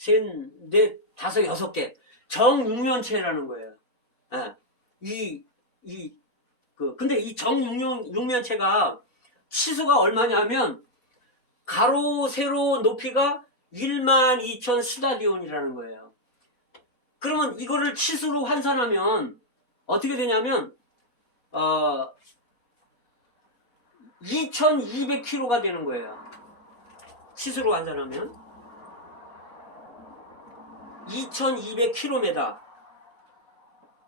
셋, 넷, 다섯, 여섯 개. 정육면체라는 거예요. 예. 근데 이 정육면체가 치수가 얼마냐면, 가로, 세로 높이가 12,000 스타디온이라는 거예요. 그러면 이거를 치수로 환산하면 어떻게 되냐면 2200km가 되는 거예요. 치수로 환산하면 2200km.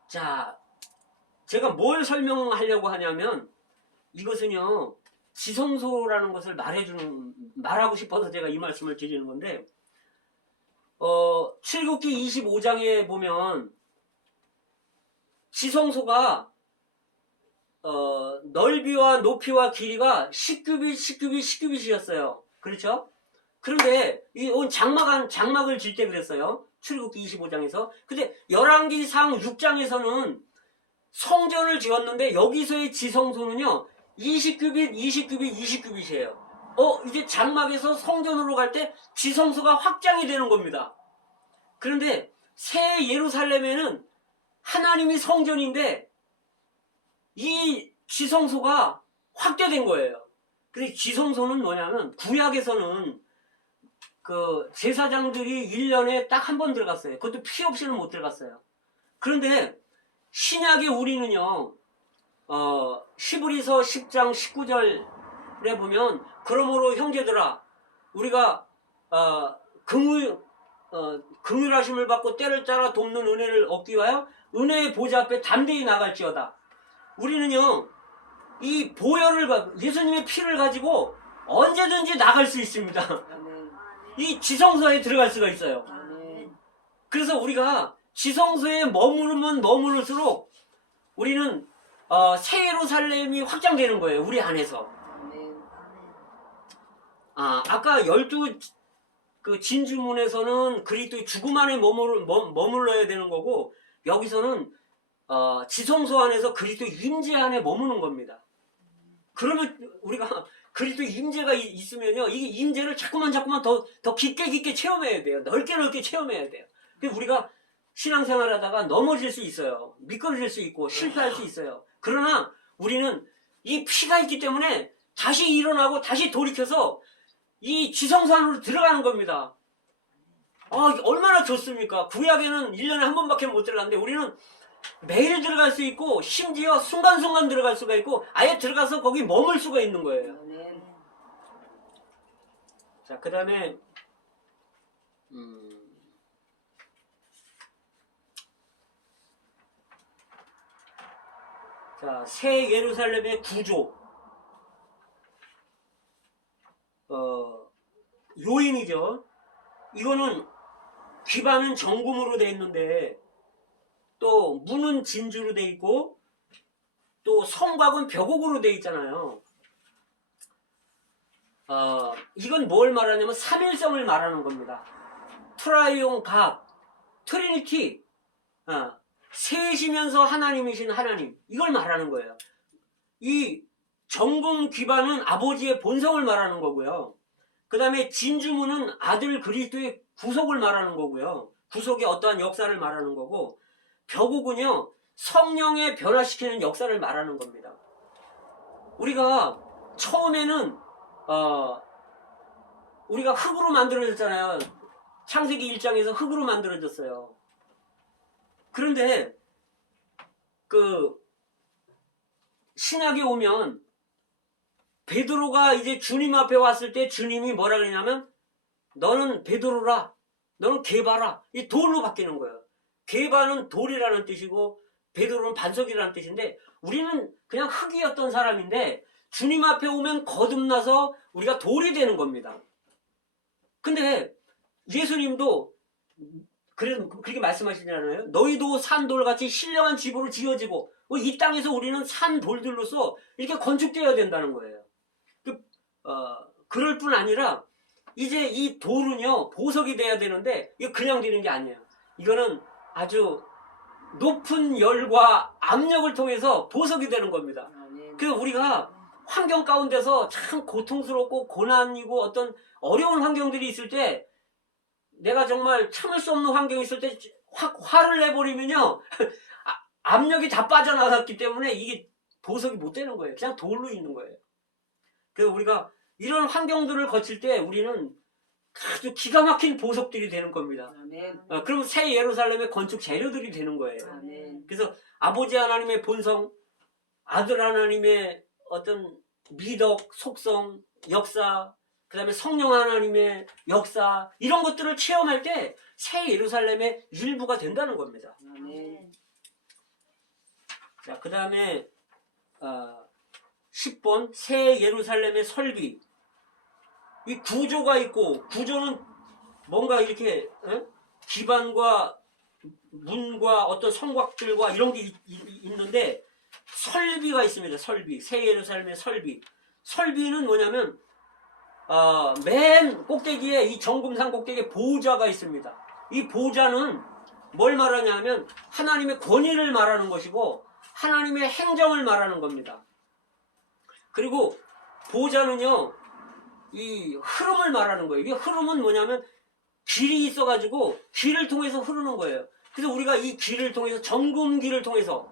자, 제가 뭘 설명하려고 하냐면 이것은요, 지성소라는 것을 말하고 싶어서 제가 이 말씀을 드리는 건데, 출애굽기 25장에 보면 지성소가 넓이와 높이와 길이가 10규빗이었어요. 그렇죠? 그런데 이 장막을 질 때 그랬어요. 출애굽기 25장에서. 근데 열왕기상 6장에서는 성전을 지었는데 여기서의 지성소는요 20규빗이에요. 이제 장막에서 성전으로 갈 때 지성소가 확장이 되는 겁니다. 그런데 새 예루살렘에는 하나님이 성전인데 이 지성소가 확대된 거예요. 근데 지성소는 뭐냐면 구약에서는 그 제사장들이 1년에 딱 한 번 들어갔어요. 그것도 피 없이는 못 들어갔어요. 그런데 신약의 우리는요, 히브리서 10장 19절에 보면, 그러므로 형제들아, 우리가 긍휼하심을 받고 때를 따라 돕는 은혜를 얻기 위하여 은혜의 보좌 앞에 담대히 나갈지어다. 우리는요, 이 보혈을, 예수님의 피를 가지고 언제든지 나갈 수 있습니다. 이 지성소에 들어갈 수가 있어요. 그래서 우리가 지성소에 머무를수록 우리는 새 예루살렘이 확장되는 거예요. 우리 안에서. 아까 12 그 진주문에서는 그리스도의 죽음 안에 머물러야 되는 거고, 여기서는 지성소 안에서 그리스도의 임재 안에 머무는 겁니다. 그러면 우리가 그리스도의 임재가 있으면요, 이 임재를 자꾸만 더 깊게 체험해야 돼요. 넓게 체험해야 돼요. 그래서 우리가 신앙생활 하다가 넘어질 수 있어요. 미끄러질 수 있고 실패할 수 있어요. 그러나 우리는 이 피가 있기 때문에 다시 일어나고 다시 돌이켜서 이 지성소 안으로 들어가는 겁니다. 얼마나 좋습니까? 구약에는 1년에 한 번밖에 못 들어갔는데 우리는 매일 들어갈 수 있고, 심지어 순간순간 들어갈 수가 있고, 아예 들어가서 거기 머물 수가 있는 거예요. 자, 그 다음에 자, 새 예루살렘의 구조, 요인이죠. 이거는 기반은 정금으로 되어 있는데, 또 문은 진주로 되어 있고, 또 성곽은 벽옥으로 되어 있잖아요. 이건 뭘 말하냐면 삼일성을 말하는 겁니다. 트라이온 각, 트리니티, 셋이면서 하나님이신 하나님, 이걸 말하는 거예요. 이 정금 기반은 아버지의 본성을 말하는 거고요. 그 다음에 진주문은 아들 그리스도의 구속을 말하는 거고요. 구속의 어떠한 역사를 말하는 거고, 벽옥은요 성령의 변화시키는 역사를 말하는 겁니다. 우리가 처음에는 우리가 흙으로 만들어졌잖아요. 창세기 1장에서 흙으로 만들어졌어요. 그런데 그 신약에 오면 베드로가 이제 주님 앞에 왔을 때 주님이 뭐라 그러냐면, 너는 베드로라, 너는 게바라. 이 돌로 바뀌는 거예요. 게바는 돌이라는 뜻이고 베드로는 반석이라는 뜻인데, 우리는 그냥 흙이었던 사람인데 주님 앞에 오면 거듭나서 우리가 돌이 되는 겁니다. 근데 예수님도 그렇게 말씀하시잖아요. 너희도 산돌같이 신령한 집으로 지어지고, 이 땅에서 우리는 산돌들로서 이렇게 건축되어야 된다는 거예요. 그럴 뿐 아니라 이제 이 돌은요 보석이 돼야 되는데, 이거 그냥 되는 게 아니에요. 이거는 아주 높은 열과 압력을 통해서 보석이 되는 겁니다. 그래서 우리가 환경 가운데서 참 고통스럽고 고난이고 어떤 어려운 환경들이 있을 때 내가 정말 참을 수 없는 환경이 있을 때 확 화를 내버리면요. 압력이 다 빠져나갔기 때문에 이게 보석이 못 되는 거예요. 그냥 돌로 있는 거예요. 그래서 우리가 이런 환경들을 거칠 때 우리는 아주 기가 막힌 보석들이 되는 겁니다. 아멘. 그럼 새 예루살렘의 건축 재료들이 되는 거예요. 아멘. 그래서 아버지 하나님의 본성, 아들 하나님의 어떤 미덕, 속성, 역사, 그 다음에 성령 하나님의 역사, 이런 것들을 체험할 때 새 예루살렘의 일부가 된다는 겁니다. 아멘. 자, 그 다음에 10번 새 예루살렘의 설비. 이 구조가 있고, 구조는 뭔가 이렇게 기반과 문과 어떤 성곽들과 이런 게 있는데 설비가 있습니다. 설비. 새 예루살렘의 설비. 설비는 뭐냐면 맨 꼭대기에, 이 정금산 꼭대기에 보좌가 있습니다. 이 보좌는 뭘 말하냐면 하나님의 권위를 말하는 것이고 하나님의 행정을 말하는 겁니다. 그리고 보좌는요, 이 흐름을 말하는 거예요. 이 흐름은 뭐냐면 길이 있어가지고 길을 통해서 흐르는 거예요. 그래서 우리가 이 길을 통해서, 정금길을 통해서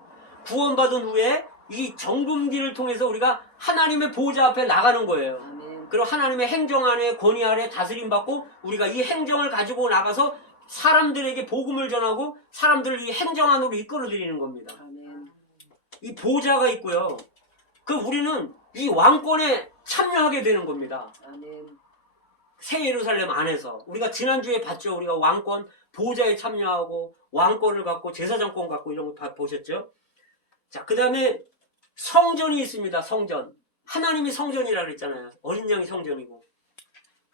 구원받은 후에 이 정금길을 통해서 우리가 하나님의 보좌 앞에 나가는 거예요. 아멘. 그리고 하나님의 행정 안에, 권위 아래 다스림 받고 우리가 이 행정을 가지고 나가서 사람들에게 복음을 전하고 사람들을 이 행정 안으로 이끌어들이는 겁니다. 아멘. 이 보좌가 있고요. 그 우리는 이 왕권에 참여하게 되는 겁니다. 아멘. 새 예루살렘 안에서 우리가 지난주에 봤죠. 우리가 왕권 보좌에 참여하고 왕권을 갖고 제사장권 갖고 이런 거 다 보셨죠. 자, 그 다음에 성전이 있습니다. 성전. 하나님이 성전이라 그랬잖아요. 어린 양이 성전이고.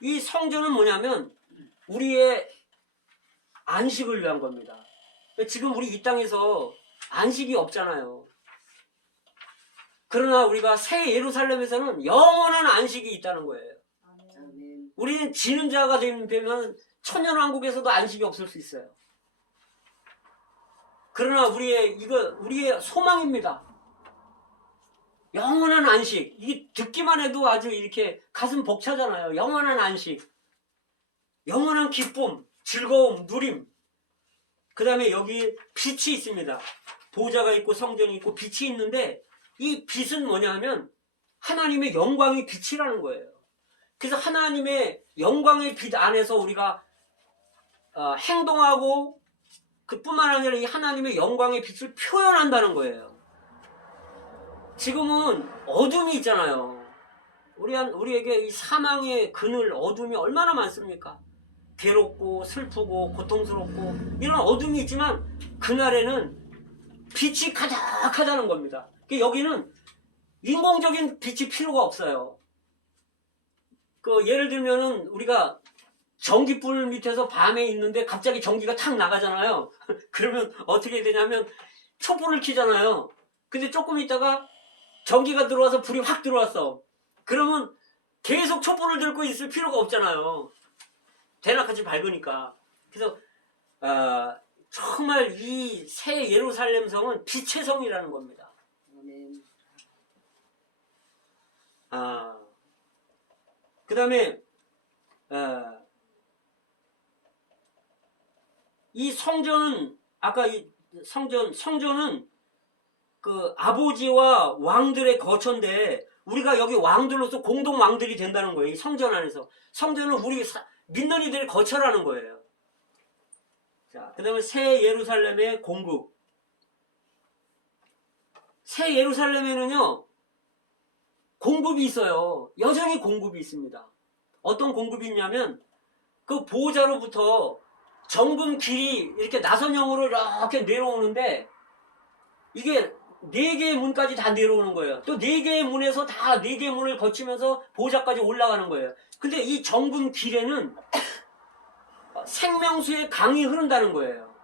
이 성전은 뭐냐면 우리의 안식을 위한 겁니다. 지금 우리 이 땅에서 안식이 없잖아요. 그러나 우리가 새 예루살렘에서는 영원한 안식이 있다는 거예요. 아멘. 우리는 지는 자가 되면 천년왕국에서도 안식이 없을 수 있어요. 그러나 우리의 소망입니다. 영원한 안식. 이게 듣기만 해도 아주 이렇게 가슴 벅차잖아요. 영원한 안식. 영원한 기쁨, 즐거움, 누림. 그 다음에 여기 빛이 있습니다. 보좌가 있고 성전이 있고 빛이 있는데 이 빛은 뭐냐 하면 하나님의 영광의 빛이라는 거예요. 그래서 하나님의 영광의 빛 안에서 우리가 행동하고 그뿐만 아니라 이 하나님의 영광의 빛을 표현한다는 거예요. 지금은 어둠이 있잖아요. 우리에게 이 사망의 그늘, 어둠이 얼마나 많습니까? 괴롭고 슬프고 고통스럽고 이런 어둠이 있지만 그날에는 빛이 가득하다는 겁니다. 여기는 인공적인 빛이 필요가 없어요. 예를 들면은 우리가 전기불 밑에서 밤에 있는데 갑자기 전기가 탁 나가잖아요. 그러면 어떻게 되냐면 촛불을 켜잖아요. 근데 조금 있다가 전기가 들어와서 불이 확 들어왔어. 그러면 계속 촛불을 들고 있을 필요가 없잖아요. 대낮같이 밝으니까. 그래서 정말 이 새 예루살렘 성은 빛의 성이라는 겁니다. 아멘. 그 다음에 이 성전은 아까 이 성전은 그 아버지와 왕들의 거처인데 우리가 여기 왕들로서 공동 왕들이 된다는 거예요. 이 성전 안에서. 성전은 우리 믿는 이들의 거처라는 거예요. 자, 그 다음에 새 예루살렘의 공급. 새 예루살렘에는요, 공급이 있어요. 여전히 공급이 있습니다. 어떤 공급이 있냐면, 그 보호자로부터 정금 길이 이렇게 나선형으로 이렇게 내려오는데, 이게 4개의 문까지 다 내려오는 거예요. 또 4개의 문에서 다 4개의 문을 거치면서 보호자까지 올라가는 거예요. 근데 이 정금 길에는 생명수의 강이 흐른다는 거예요.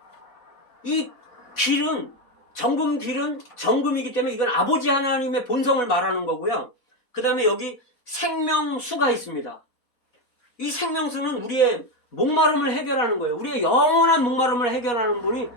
이 길은, 정금 길은 정금이기 때문에 이건 아버지 하나님의 본성을 말하는 거고요. 그 다음에 여기 생명수가 있습니다. 이 생명수는 우리의 목마름을 해결하는 거예요. 우리의 영원한 목마름을 해결하는 분이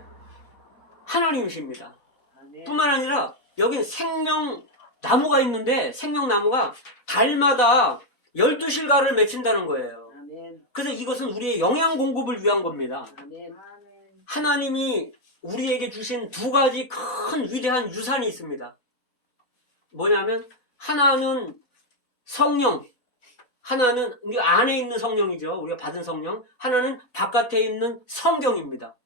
하나님이십니다. 아멘. 뿐만 아니라 여기 생명나무가 있는데 생명나무가 달마다 12실과를 맺힌다는 거예요. 아멘. 그래서 이것은 우리의 영양 공급을 위한 겁니다. 아멘. 아멘. 하나님이 우리에게 주신 두 가지 큰 위대한 유산이 있습니다. 뭐냐면 하나는 성령, 하나는 우리 안에 있는 성령이죠. 우리가 받은 성령. 하나는 바깥에 있는 성경입니다.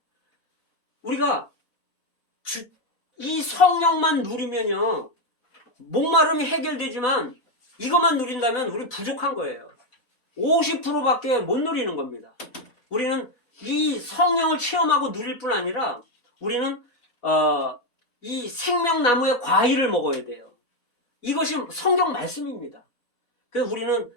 우리가 이 성령만 누리면요, 목마름이 해결되지만 이것만 누린다면 우리 부족한 거예요. 50%밖에 못 누리는 겁니다. 우리는 이 성령을 체험하고 누릴 뿐 아니라 우리는 이 생명나무의 과일을 먹어야 돼요. 이것이 성경 말씀입니다. 그래서 우리는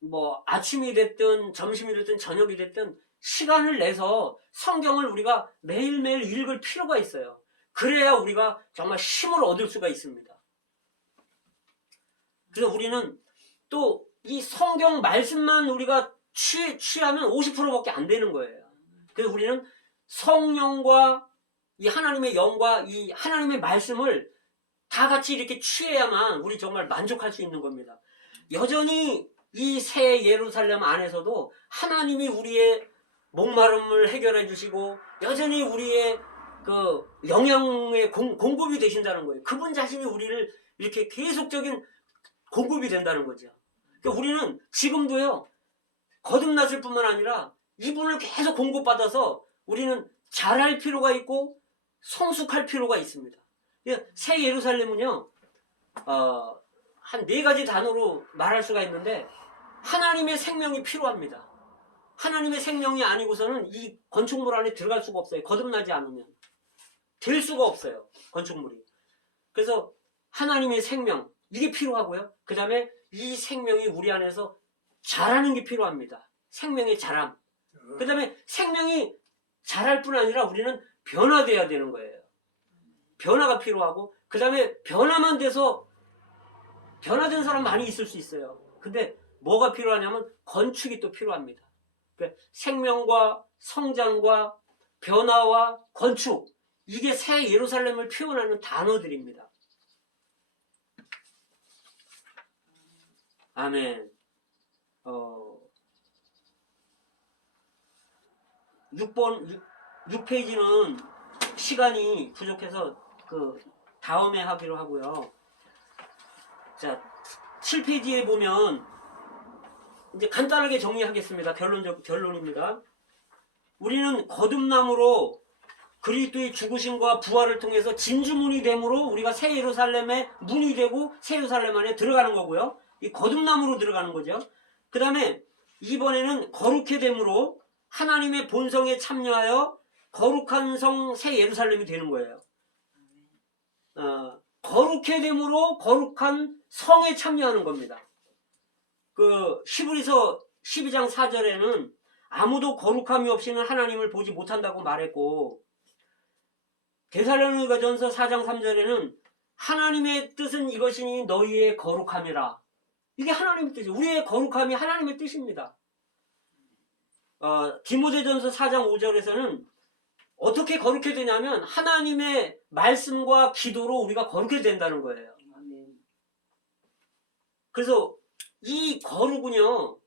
뭐 아침이 됐든 점심이 됐든 저녁이 됐든 시간을 내서 성경을 우리가 매일매일 읽을 필요가 있어요. 그래야 우리가 정말 힘을 얻을 수가 있습니다. 그래서 우리는 또 이 성경 말씀만 우리가 취하면 50%밖에 안 되는 거예요. 그래서 우리는 성령과 이 하나님의 영과 이 하나님의 말씀을 다 같이 이렇게 취해야만 우리 정말 만족할 수 있는 겁니다. 여전히 이 새 예루살렘 안에서도 하나님이 우리의 목마름을 해결해 주시고 여전히 우리의 그 영양의 공급이 되신다는 거예요. 그분 자신이 우리를 이렇게 계속적인 공급이 된다는 거죠. 그러니까 우리는 지금도요, 거듭났을 뿐만 아니라 이분을 계속 공급받아서 우리는 잘할 필요가 있고 성숙할 필요가 있습니다. 새 예루살렘은요, 한 4가지 단어로 말할 수가 있는데 하나님의 생명이 필요합니다. 하나님의 생명이 아니고서는 이 건축물 안에 들어갈 수가 없어요. 거듭나지 않으면 될 수가 없어요, 건축물이. 그래서 하나님의 생명, 이게 필요하고요. 그 다음에 이 생명이 우리 안에서 자라는 게 필요합니다. 생명의 자람. 그 다음에 생명이 자랄 뿐 아니라 우리는 변화돼야 되는 거예요. 변화가 필요하고, 그 다음에 변화만 돼서 변화된 사람 많이 있을 수 있어요. 근데 뭐가 필요하냐면 건축이 또 필요합니다. 그러니까 생명과 성장과 변화와 건축, 이게 새 예루살렘을 표현하는 단어들입니다. 아멘. 6페이지는 시간이 부족해서 그 다음에 하기로 하고요. 자, 7페이지에 보면 이제 간단하게 정리하겠습니다. 결론입니다. 우리는 거듭남으로 그리스도의 죽으심과 부활을 통해서 진주문이 됨으로 우리가 새 예루살렘의 문이 되고 새 예루살렘 안에 들어가는 거고요. 이 거듭남으로 들어가는 거죠. 그 다음에 이번에는 거룩해 됨으로 하나님의 본성에 참여하여 거룩한 성 새 예루살렘이 되는 거예요. 거룩해 됨으로 거룩한 성에 참여하는 겁니다. 그 히브리서 12장 4절에는 아무도 거룩함이 없이는 하나님을 보지 못한다고 말했고, 데살로니가전서 4장 3절에는 하나님의 뜻은 이것이니 너희의 거룩함이라. 이게 하나님의 뜻이에요. 우리의 거룩함이 하나님의 뜻입니다. 디모데전서 4장 5절에서는 어떻게 거룩해 되냐면 하나님의 말씀과 기도로 우리가 거룩해 된다는 거예요. 그래서 이 거룩은요,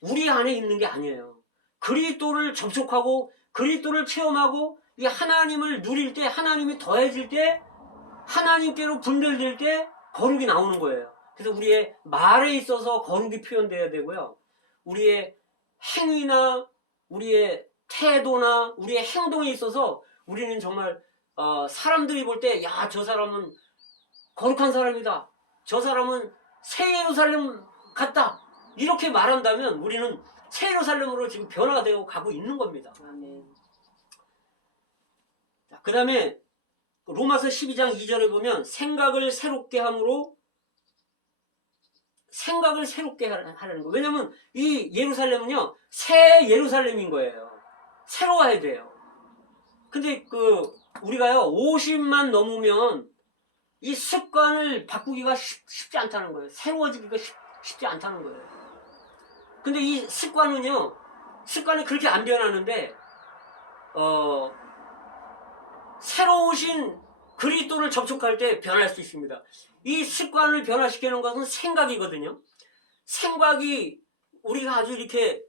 우리 안에 있는 게 아니에요. 그리스도를 접촉하고 그리스도를 체험하고 이 하나님을 누릴 때, 하나님이 더해질 때, 하나님께로 분별될 때 거룩이 나오는 거예요. 그래서 우리의 말에 있어서 거룩이 표현되어야 되고요. 우리의 행위나 우리의 태도나 우리의 행동에 있어서 우리는 정말 사람들이 볼 때, 야, 저 사람은 거룩한 사람이다, 저 사람은 새 예루살렘 같다, 이렇게 말한다면 우리는 새 예루살렘으로 지금 변화되어 가고 있는 겁니다. 그 다음에 로마서 12장 2절에 보면 생각을 새롭게 함으로, 생각을 새롭게 하라는 거예요. 왜냐면 이 예루살렘은요, 새 예루살렘인 거예요. 새로워야 돼요. 근데 우리가요 50만 넘으면 이 습관을 바꾸기가 쉽지 않다는 거예요. 새로워지기가 쉽지 않다는 거예요. 근데 이 습관은요, 습관이 그렇게 안 변하는데 새로우신 그리스도를 접촉할 때 변할 수 있습니다. 이 습관을 변화시키는 것은 생각이거든요. 생각이 우리가 아주 이렇게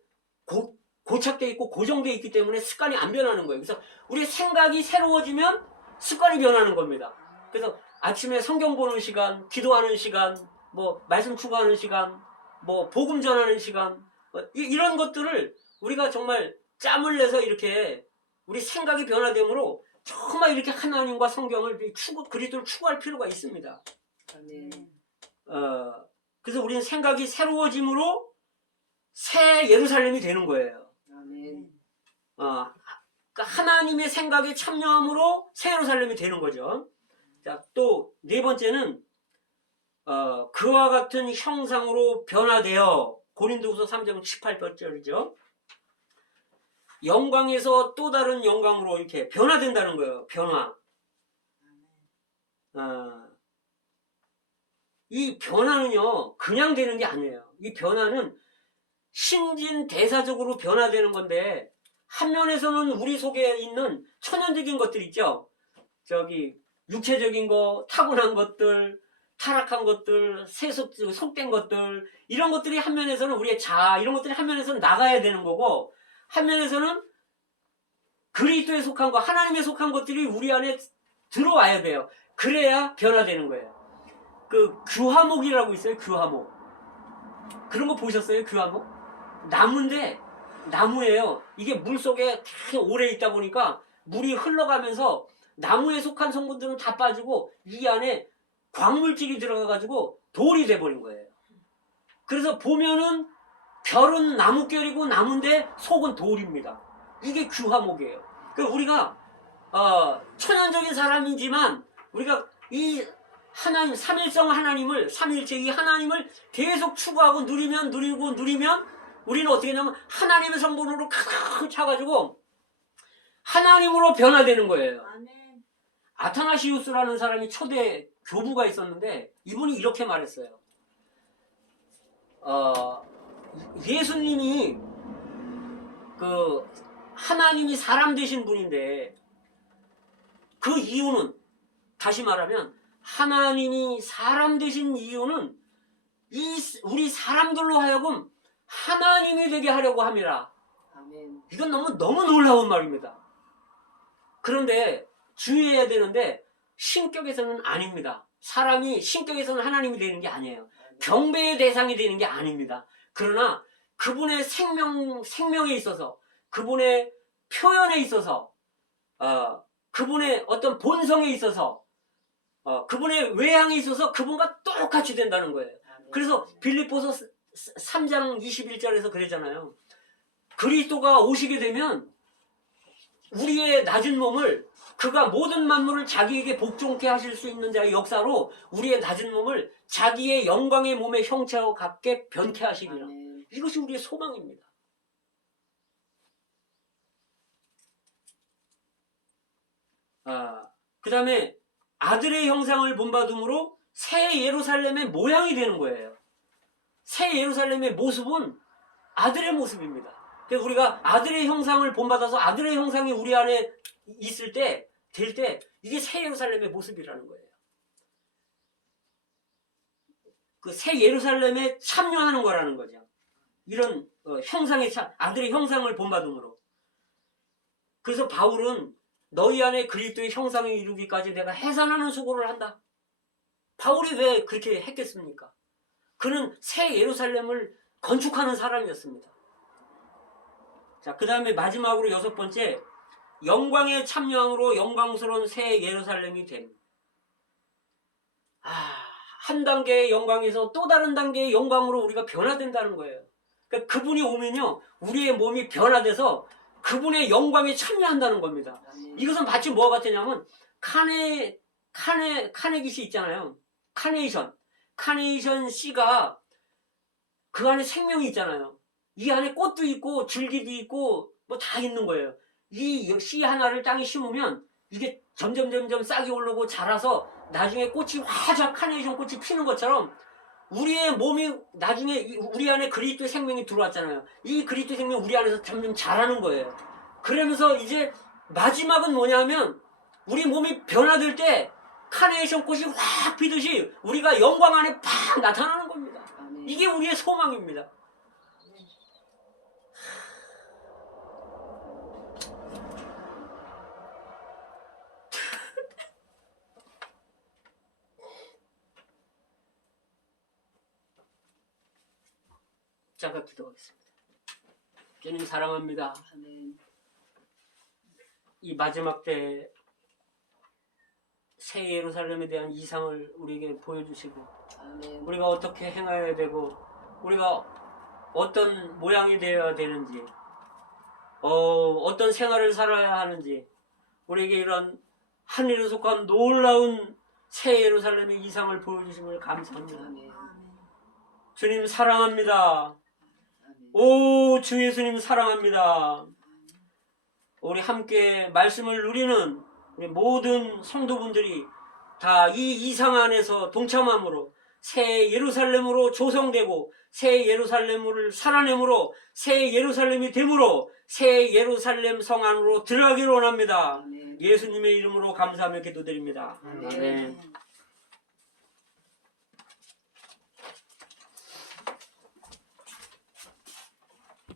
고착돼 있고 고정돼 있기 때문에 습관이 안 변하는 거예요. 그래서 우리 생각이 새로워지면 습관이 변하는 겁니다. 그래서 아침에 성경 보는 시간, 기도하는 시간, 뭐 말씀 추구하는 시간, 뭐 복음 전하는 시간, 이런 것들을 우리가 정말 짬을 내서 이렇게 우리 생각이 변화되므로 정말 이렇게 하나님과 성경을 그리스도를 추구할 필요가 있습니다. 아멘. 그래서 우리는 생각이 새로워짐으로 새 예루살렘이 되는 거예요. 아멘. 그러니까 하나님의 생각에 참여함으로 새 예루살렘이 되는 거죠. 자, 또 네 번째는 그와 같은 형상으로 변화되어, 고린도후서 3장 18절이죠. 영광에서 또 다른 영광으로 이렇게 변화된다는 거예요. 변화. 이 변화는요, 그냥 되는 게 아니에요. 이 변화는 신진대사적으로 변화되는 건데, 한 면에서는 우리 속에 있는 천연적인 것들 있죠. 저기 육체적인 거, 타고난 것들, 타락한 것들, 속된 것들, 이런 것들이 한 면에서는 우리의 자아, 이런 것들이 한 면에서는 나가야 되는 거고, 한 면에서는 그리스도에 속한 거, 하나님에 속한 것들이 우리 안에 들어와야 돼요. 그래야 변화되는 거예요. 그 규화목이라고 있어요. 규화목. 그런 거 보셨어요? 규화목? 나무인데, 나무예요. 이게 물 속에 되게 오래 있다 보니까 물이 흘러가면서 나무에 속한 성분들은 다 빠지고 이 안에 광물질이 들어가가지고 돌이 돼버린 거예요. 그래서 보면은 결은 나무결이고 나무인데 속은 돌입니다. 이게 규화목이에요. 그러니까 우리가 천연적인 사람이지만 우리가 이 하나님, 삼일성 하나님을, 삼일체 이 하나님을 계속 추구하고 누리면 우리는 어떻게 하냐면 하나님의 성분으로 칵칵 차가지고 하나님으로 변화되는 거예요. 아멘. 아타나시우스라는 사람이 초대 교부가 있었는데 이분이 이렇게 말했어요. 예수님이 하나님이 사람 되신 분인데 그 이유는, 다시 말하면 하나님이 사람 되신 이유는 우리 사람들로 하여금 하나님이 되게 하려고 함이라. 아멘. 이건 너무 놀라운 말입니다. 그런데 주의해야 되는데 신격에서는 아닙니다. 사람이 신격에서는 하나님이 되는 게 아니에요. 경배의 대상이 되는 게 아닙니다. 그러나 그분의 생명에 있어서, 그분의 표현에 있어서, 그분의 어떤 본성에 있어서, 그분의 외향에 있어서 그분과 똑같이 된다는 거예요. 그래서 빌립보서 3장 21절에서 그러잖아요. 그리스도가 오시게 되면 우리의 낮은 몸을, 그가 모든 만물을 자기에게 복종케 하실 수 있는 자의 역사로 우리의 낮은 몸을 자기의 영광의 몸의 형체와 같게 변케 하시리라. 아멘. 이것이 우리의 소망입니다. 그 다음에 아들의 형상을 본받음으로 새 예루살렘의 모양이 되는 거예요. 새 예루살렘의 모습은 아들의 모습입니다. 그래서 우리가 아들의 형상을 본받아서 아들의 형상이 우리 안에 있을 때, 될 때, 이게 새 예루살렘의 모습이라는 거예요. 그 새 예루살렘에 참여하는 거라는 거죠. 이런 아들의 형상을 본받음으로. 그래서 바울은 너희 안에 그리스도의 형상을 이루기까지 내가 해산하는 수고를 한다. 바울이 왜 그렇게 했겠습니까? 그는 새 예루살렘을 건축하는 사람이었습니다. 자, 그 다음에 마지막으로 6번째, 영광의 참여함으로 영광스러운 새 예루살렘이 됨. 한 단계의 영광에서 또 다른 단계의 영광으로 우리가 변화된다는 거예요. 그러니까 그분이 오면요, 우리의 몸이 변화돼서 그분의 영광에 참여한다는 겁니다. 이것은 마치 뭐가 같으냐면 카네기씨 있잖아요. 카네이션 씨가 그 안에 생명이 있잖아요. 이 안에 꽃도 있고 줄기도 있고 뭐 다 있는 거예요. 이 씨 하나를 땅에 심으면 이게 점점 싹이 오르고 자라서 나중에 꽃이 화작 카네이션 꽃이 피는 것처럼 우리의 몸이 나중에 우리 안에 그리스도의 생명이 들어왔잖아요. 이 그리스도의 생명이 우리 안에서 점점 자라는 거예요. 그러면서 이제 마지막은 뭐냐면 우리 몸이 변화될 때 카네이션 꽃이 확 피듯이 우리가 영광 안에 팍 나타나는 겁니다. 이게 우리의 소망입니다. 붙잡아 기도하겠습니다. 주님 사랑합니다. 아멘. 이 마지막 때 새 예루살렘에 대한 이상을 우리에게 보여주시고 아멘. 우리가 어떻게 행해야 되고 우리가 어떤 모양이 되어야 되는지 어떤 생활을 살아야 하는지 우리에게 이런 하늘에 속한 놀라운 새 예루살렘의 이상을 보여주심을 감사합니다. 아멘. 주님 사랑합니다. 아멘. 오 주 예수님 사랑합니다. 우리 함께 말씀을 누리는 우리 모든 성도분들이 다 이 이상 안에서 동참함으로 새 예루살렘으로 조성되고 새 예루살렘을 살아내므로 새 예루살렘이 됨으로 새 예루살렘 성 안으로 들어가기를 원합니다. 아멘. 예수님의 이름으로 감사하며 기도드립니다. 아멘. 아멘.